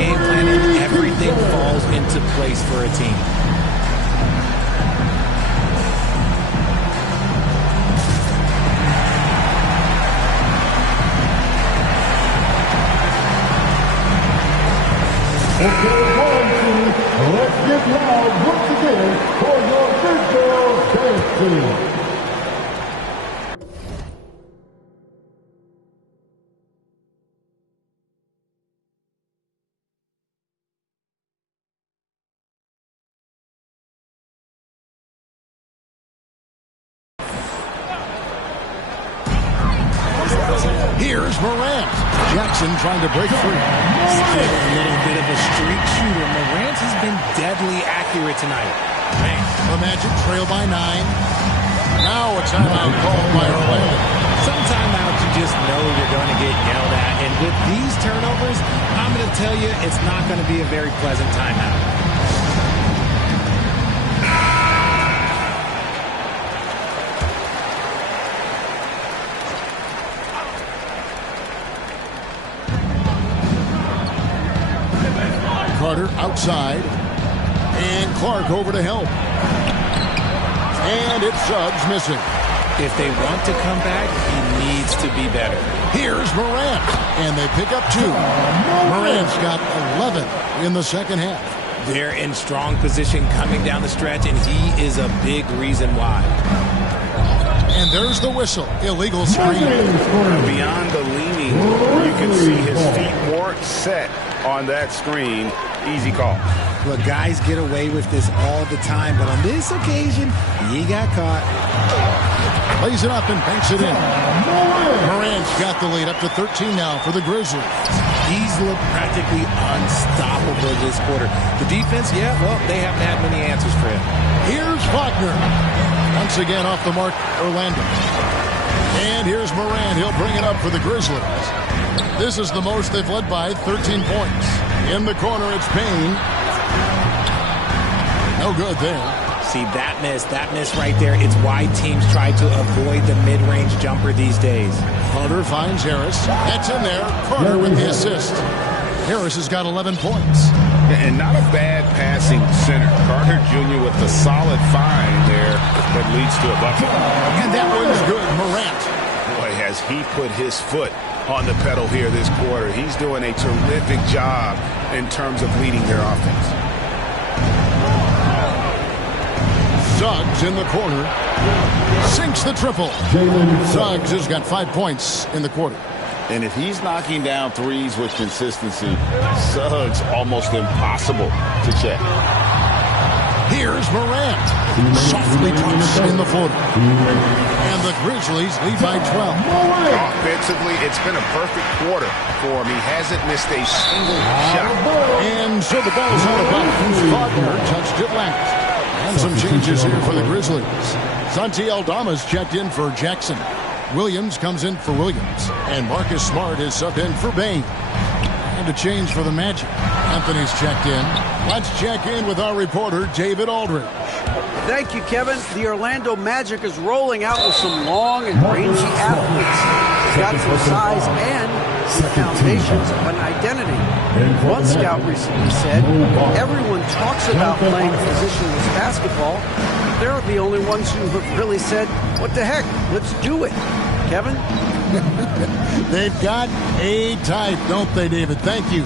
game plan, and everything falls into place for a team. Okay, 1, 2, let's get loud once again for your baseball dance team. Here's Morant. Jackson trying to break free. Still a little bit of a streak shooter. Morant has been deadly accurate tonight. Man. The Magic trail by 9. Now a timeout called by Orlando. Some timeouts you just know you're going to get yelled at. And with these turnovers, I'm going to tell you it's not going to be a very pleasant timeout. Carter outside. And Clark over to help. And it's Suggs missing. If they want to come back, he needs to be better. Here's Morant. And they pick up 2. Morant's got 11 in the second half. They're in strong position coming down the stretch, and he is a big reason why. And there's the whistle. Illegal screen. Beyond the leaning, you can see his feet more set on that screen. Easy call. Look, guys get away with this all the time, but on this occasion, he got caught. Plays it up and banks it in. Morant's got the lead up to 13 now for the Grizzlies. He's looked practically unstoppable this quarter. The defense, yeah, well, they haven't had many answers for him. Here's Wagner. Once again off the mark, Orlando. And here's Morant. He'll bring it up for the Grizzlies. This is the most they've led by, 13 points. In the corner, it's Payne. No good there. See, that miss right there, it's why teams try to avoid the mid-range jumper these days. Carter finds Harris. That's in there. Carter with the assist. Harris has got 11 points. And not a bad passing center. Carter Jr. with the solid find there that leads to a bucket. And that one's good. Morant. Boy, has he put his foot on the pedal here this quarter. He's doing a terrific job in terms of leading their offense. Suggs in the corner. Sinks the triple. Suggs has got 5 points in the quarter. And if he's knocking down threes with consistency, Suggs almost impossible to check. Here's Morant. Softly drops in the floater. And the Grizzlies lead by 12. Offensively, it's been a perfect quarter for him. He hasn't missed a single shot. And so the ball's out of bounds. Wagner touched it last. And some changes here for the Grizzlies. Santi Aldama's checked in for Jackson. Williams comes in for Williams. And Marcus Smart is subbed in for Bain. And a change for the Magic. Anthony's checked in. Let's check in with our reporter, David Aldridge. Thank you, Kevin. The Orlando Magic is rolling out with some long and rangy athletes. They've got some size and the foundations of an identity. One scout recently said, everyone talks about playing positionless basketball. They're the only ones who have really said, what the heck, let's do it. Kevin? They've got a type, don't they, David? Thank you.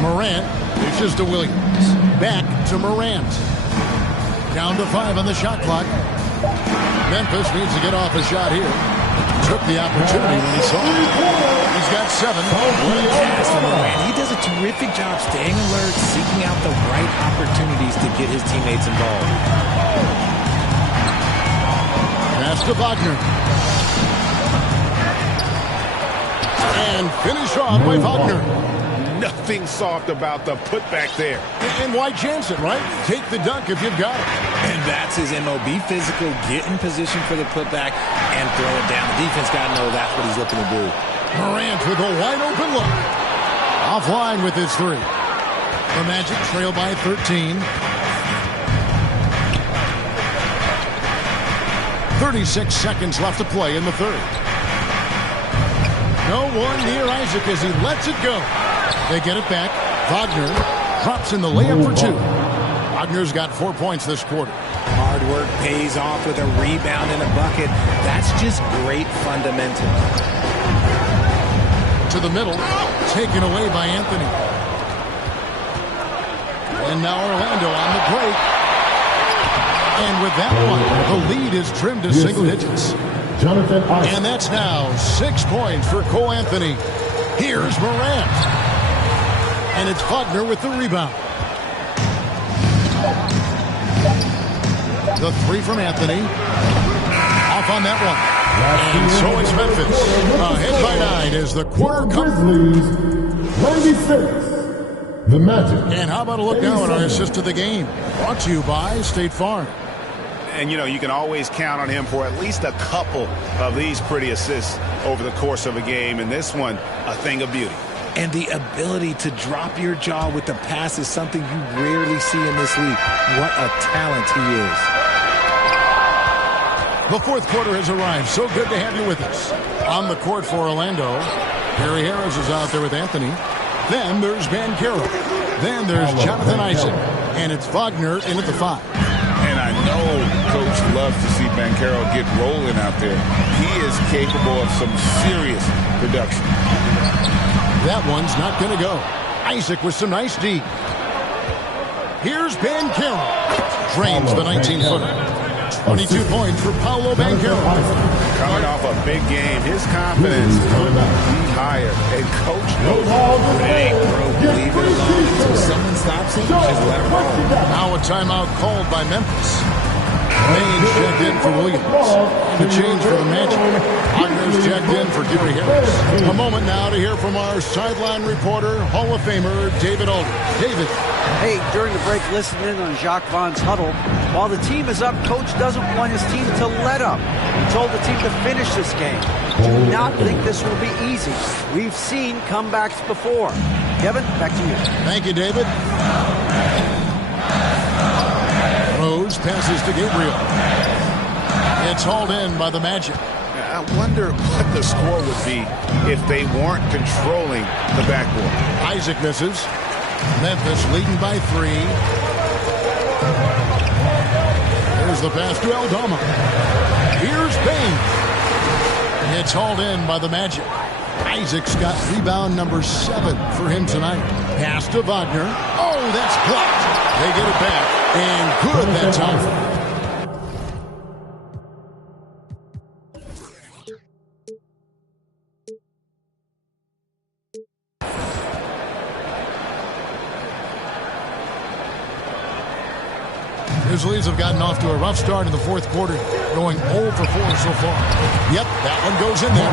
Morant dishes to Williams. Back to Morant. Down to 5 on the shot clock. Memphis needs to get off a shot here. Took the opportunity when he saw it. He's got 7. What a pass from Morant. He does a terrific job staying alert, seeking out the right opportunities to get his teammates involved. Pass to Wagner. And finish off by Wagner. Nothing soft about the putback there. And why chance it, right? Take the dunk if you've got it. And that's his MO. Be physical, get in position for the putback, and throw it down. The defense got to know that's what he's looking to do. Morant with a wide open look. Offline with his 3. The Magic trail by 13. 36 seconds left to play in the third. No one near Isaac as he lets it go. They get it back. Wagner drops in the layup for two. Wagner's got 4 points this quarter. Hard work pays off with a rebound and a bucket. That's just great fundamentals. To the middle, taken away by Anthony. And now Orlando on the break. And with that one, the lead is trimmed to single digits. And that's now 6 points for Cole Anthony. Here's Morant. And it's Wagner with the rebound. The three from Anthony. Off on that one. And so it's Memphis. Ahead by 9 as the quarter comes. Grizzlies 96. The Magic. And how about a look now at our assist to the game? Brought to you by State Farm. And, you know, you can always count on him for at least a couple of these pretty assists over the course of a game. And this one, a thing of beauty. And the ability to drop your jaw with the pass is something you rarely see in this league. What a talent he is. The fourth quarter has arrived. So good to have you with us. On the court for Orlando, Harry Harris is out there with Anthony. Then there's Van Carroll. Then there's Jonathan Isaac. And it's Wagner in at the 5. And I know Coach loves to see Van Carroll get rolling out there. He is capable of some serious production. That one's not going to go. Isaac with some nice D. Here's Van Carroll. Drains the 19-footer. 22 points for Paolo Van Carroll. Coming off a big game, his confidence could be higher. And Coach knows it ain't broke. Leave it alone until someone stops him. Just let him roll. Now a timeout called by Memphis. Baines checked in for Williams. And a change for the Magic. Wagner's checked in for Gary Harris. A moment now to hear from our sideline reporter, Hall of Famer David Alder. David. Hey, during the break, listen in on Jacques Vaughn's huddle. While the team is up, Coach doesn't want his team to let up. He told the team to finish this game. Do not think this will be easy. We've seen comebacks before. Kevin, back to you. Thank you, David. Rose passes to Gabriel. It's hauled in by the Magic. I wonder what the score would be if they weren't controlling the backboard. Isaac misses. Memphis leading by 3. There's the pass to Aldama. Here's Bain. It's hauled in by the Magic. Isaac's got rebound number 7 for him tonight. Pass to Wagner. Oh, that's blocked. They get it back. And good that time. Grizzlies have gotten off to a rough start in the fourth quarter, going 0 for 4 so far. Yep, that one goes in there.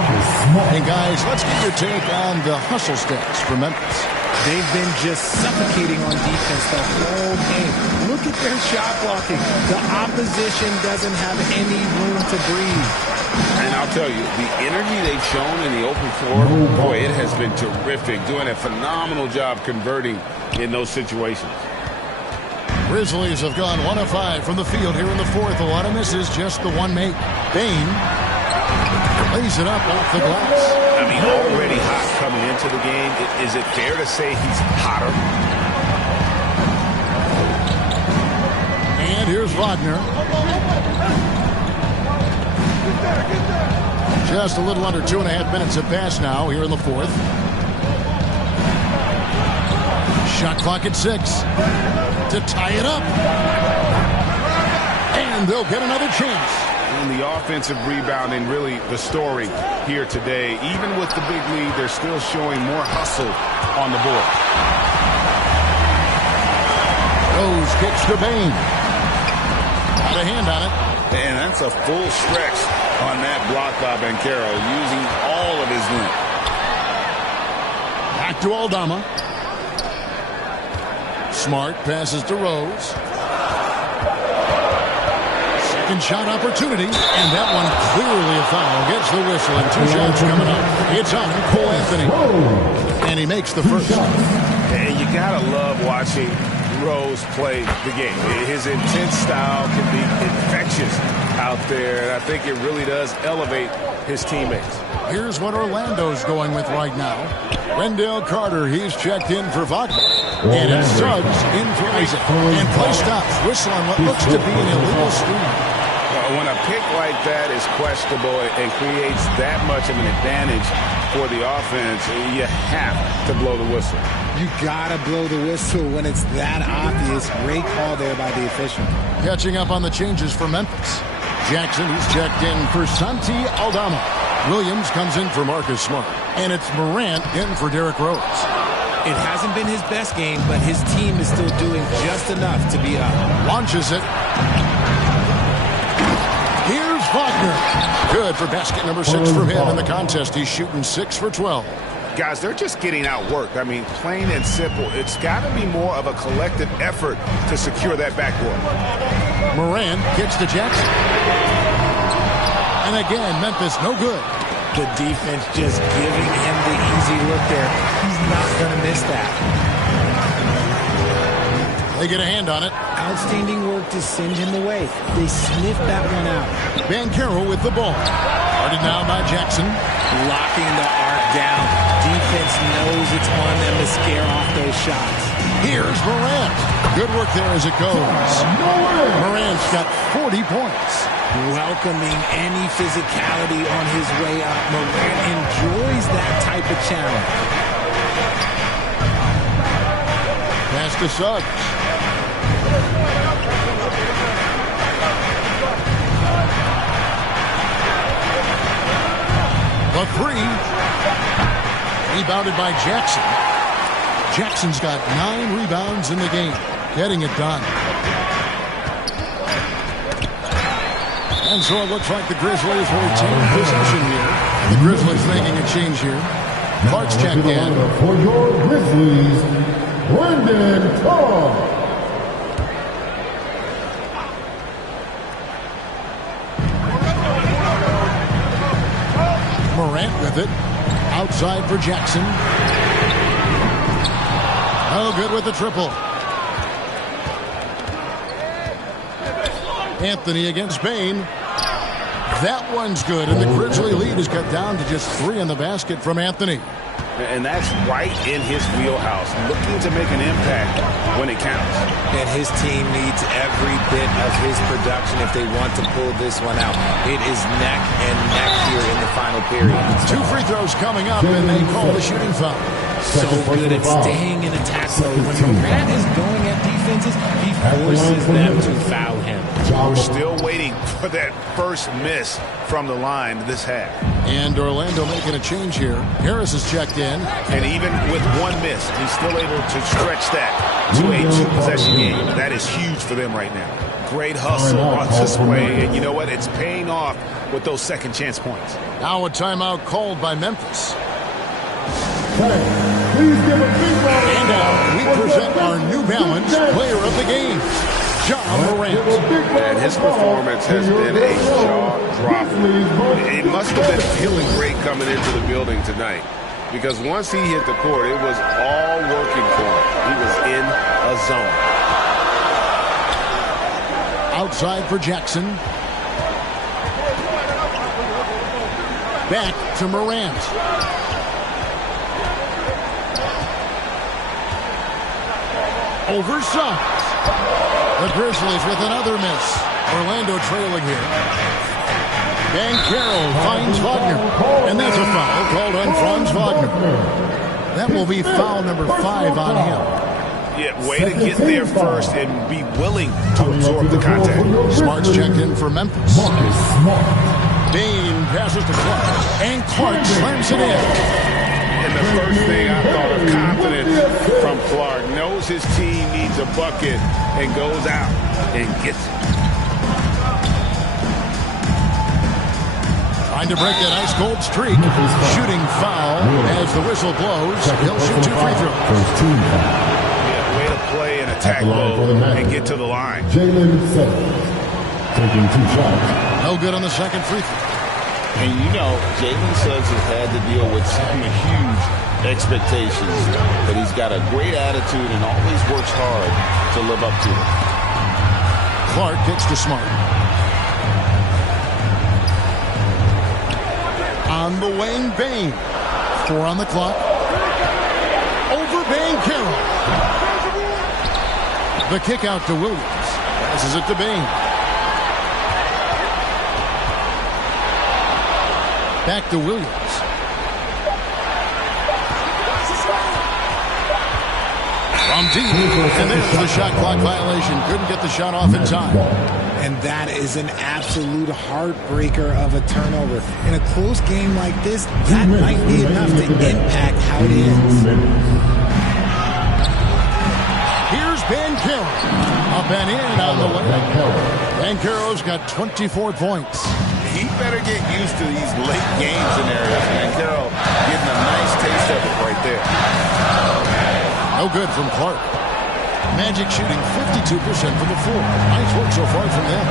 And guys, let's get your take on the hustle stats for Memphis. They've been just suffocating on defense the whole game. Look at their shot blocking. The opposition doesn't have any room to breathe. And I'll tell you, the energy they've shown in the open floor, boy, it has been terrific. Doing a phenomenal job converting in those situations. Grizzlies have gone 1 of 5 from the field here in the fourth. A lot of misses, just the one make. Bain lays it up off the glass. I mean, already hot coming into the game. Is it fair to say he's hotter? And here's Wagner. Just a little under 2.5 minutes have passed now here in the fourth. Shot clock at 6. To tie it up. And they'll get another chance. And the offensive rebounding, really the story here today. Even with the big lead, they're still showing more hustle on the board. Rose kicks to Bain. Got a hand on it. And that's a full stretch on that block by Van Carroll, using all of his length. Back to Aldama. Smart passes to Rose. Second shot opportunity, and that one clearly a foul. Gets the whistle, and 2 shots coming up. It's on Cole Anthony, and he makes the first. And you gotta love watching Rose play the game. His intense style can be infectious out there, and I think it really does elevate his teammates. Here's what Orlando's going with right now. Wendell Carter, he's checked in for Wagner. And it's Suggs in for Isaac. And play stops. Whistle on what looks to be an illegal screen. When a pick like that is questionable and creates that much of an advantage for the offense, you have to blow the whistle. You gotta blow the whistle when it's that obvious. Great call there by the official. Catching up on the changes for Memphis. Jackson, he's checked in for Santi Aldama. Williams comes in for Marcus Smart. And it's Morant in for Derrick Rose. It hasn't been his best game, but his team is still doing just enough to be up. Launches it. Here's Wagner. Good for basket number 6 from him in the contest. He's shooting 6 for 12. Guys, they're just getting outworked. I mean, plain and simple. It's got to be more of a collective effort to secure that backboard. Moran gets to Jackson. And again, Memphis no good. The defense just giving him the easy look there. He's not going to miss that. They get a hand on it. Outstanding work to send him away. They sniffed that one out. Banchero with the ball. Guarded now by Jackson. Locking the arc down. Defense knows it's on them to scare off those shots. Here's Morant. Good work there as it goes. Morant's got 40 points. Welcoming any physicality on his way up. Morant enjoys that type of challenge. Pass to Suggs. The 3. Rebounded by Jackson. Jackson's got 9 rebounds in the game. Getting it done. And so it looks like the Grizzlies will retain possession here. The Grizzlies making a change here. Clark's checked in. For your Grizzlies, Brandon Clark. Morant with it. Outside for Jackson. Oh, good with the triple. Anthony against Bain. That one's good, and the Grizzly lead is cut down to just 3 in the basket from Anthony. And that's right in his wheelhouse, looking to make an impact when it counts. And his team needs every bit of his production if they want to pull this one out. It is neck and neck here in the final period. 2 free throws coming up, and they call the shooting foul. So good at staying in attack mode. When Morant is going at defenses, he forces them to foul him. We're still waiting for that first miss from the line this half. And Orlando making a change here. Harris is checked in. And even with one miss, he's still able to stretch that to a 2-possession game. That is huge for them right now. Great hustle on display, and you know what? It's paying off with those second chance points. Now a timeout called by Memphis. Please give a big round. And now we present our New Balance player of the game, John Morant. And his performance has been a jaw-dropper. It must have been feeling great coming into the building tonight, because once he hit the court, it was all working for him. He was in a zone. Outside for Jackson. Back to Morant. Over Suggs. The Grizzlies with another miss. Orlando trailing here. Banchero finds Wagner. And that's a foul called on Franz Wagner. That will be foul number 5 on him. Yeah, way to get there first and be willing to absorb the contact. Smart's checked in for Memphis. Bain passes to Clark. And Clark slams it in. And the first thing I thought of confidence from Clark. Knows his team needs a bucket and goes out and gets it. Trying to break that ice-cold streak. Shooting foul as the whistle blows. He'll shoot 2 free throws. Yeah, way to play in attack mode and get to the line. Jalen Suggs taking 2 shots. No good on the second free throw. And you know, Jalen Suggs has had to deal with some huge expectations, but he's got a great attitude and always works hard to live up to it. Clark gets to Smart. On the wing, Bain. 4 on the clock. over Banchero. The kick out to Williams. Passes it to Bain. Back to Williams. From deep, and there's the shot clock violation. Couldn't get the shot off in time. And that is an absolute heartbreaker of a turnover. In a close game like this, that might be enough to impact how it ends. Here's Banchero. Up and in on the way. Banchero's got 24 points. He better get used to these late game scenarios. Banchero getting a nice taste of it right there. No good from Clark. Magic shooting 52% from the floor. Nice work so far from them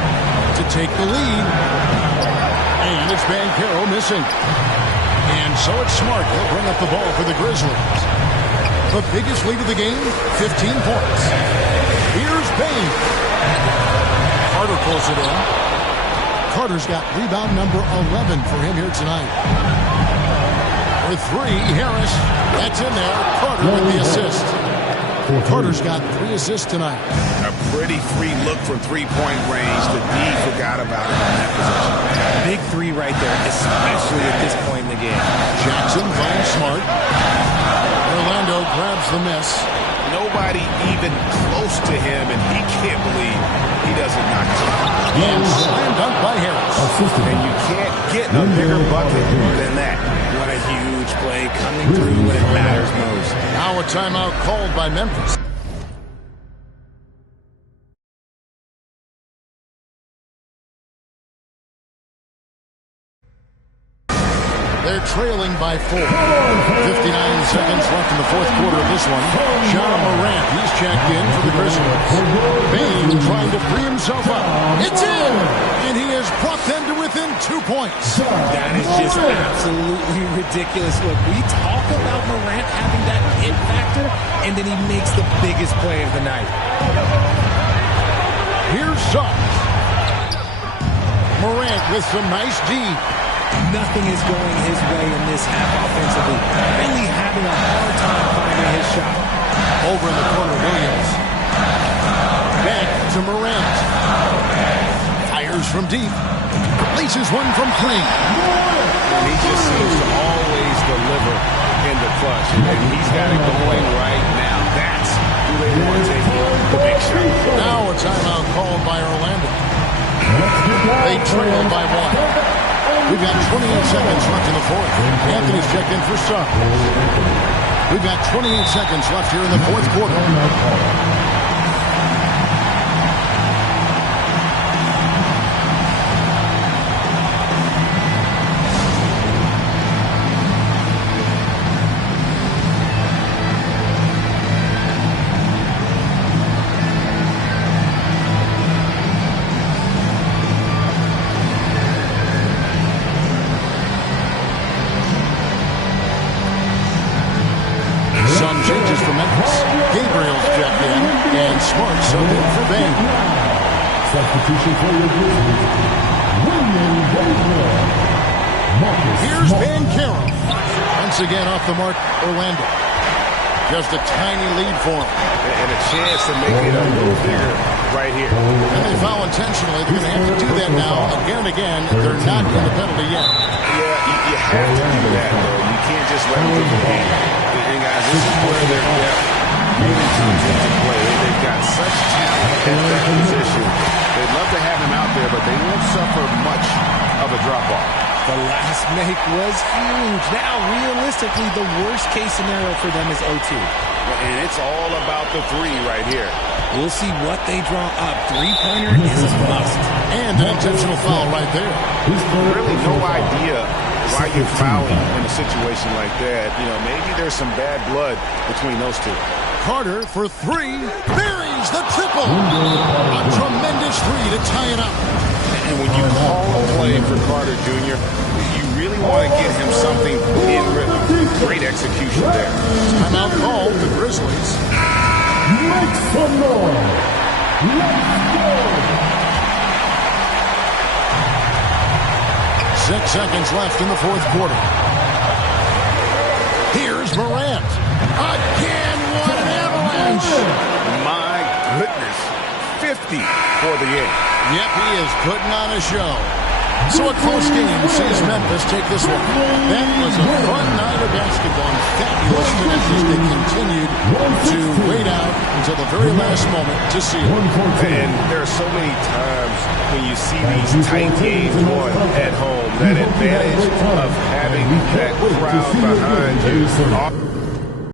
to take the lead. And it's Banchero missing. And so it's Smart. He'll bring up the ball for the Grizzlies. The biggest lead of the game, 15 points. Here's Bain. Carter pulls it in. Carter's got rebound number 11 for him here tonight. For three, Harris. That's in there. Carter with the assist. Carter's got 3 assists tonight. A pretty free look from three-point range. The D forgot about it on that possession. Big three right there, especially at this point in the game. Jackson finds Smart. Orlando grabs the miss. Nobody even close to him, and he can't believe he doesn't knock it down. And slam dunk by Harris. And you can't get a bigger bucket than that. What a huge play coming through when it matters most. Now a timeout called by Memphis. They're trailing by 4. 59 seconds left in the fourth quarter of this one. John Morant, he's checked in for the Grizzlies. Bain trying to free himself up. It's in! And he has brought them to within 2 points. That is just absolutely ridiculous. Look, we talk about Morant having that hit factor, and then he makes the biggest play of the night. Here's Suggs. Morant with some nice D. Nothing is going his way in this half offensively. Really having a hard time finding his shot. Over in the corner, Williams. Back to Morant. Fires from deep. Laces one from 3. And he just seems to always deliver in the clutch. And he's got it going right now. That's who they want to take the big shot. Now a timeout called by Orlando. They trail by 1. We've got 28 seconds left in the fourth. Anthony's checked in for Suggs. We've got 28 seconds left here in the fourth quarter. Changes for Memphis. Gabriel's checked in, and Smart subbed in for Bain. Substitution for your Grizzlies. William Gabriel. Here's Banchero. Once again off the mark, Orlando. Just a tiny lead for him. And a chance to make it a little bigger right here. And they foul intentionally. They're going to have to do that now again and again. They're not in the penalty yet. Yeah, you have to do that, though. You can't just let them do the game. And guys, this is where their depth really comes into play. They've got such talent at that position. They'd love to have him out there, but they won't suffer much of a drop-off. The last make was huge. Now, realistically, the worst-case scenario for them is OT. And it's all about the three right here. We'll see what they draw up. Three-pointer is a must. And an intentional foul right there. Really no idea why you're fouling in a situation like that. You know, maybe there's some bad blood between those two. Carter for 3. Buries the triple. A tremendous 3 to tie it up. And when you call a play for Carter Jr., you really want to get him something in rhythm. Great execution there. Timeout called the Grizzlies. Make some noise. Let's go. 6 seconds left in the fourth quarter. Here's Morant. Again. My goodness. 50 for the game. Yep, he is putting on a show. So a close game sees Memphis take this one. That was a fun night of basketball and fabulous finishes. They continued to wait out until the very last moment to see it. And there are so many times when you see these tight games won at home, that advantage of having that crowd behind you.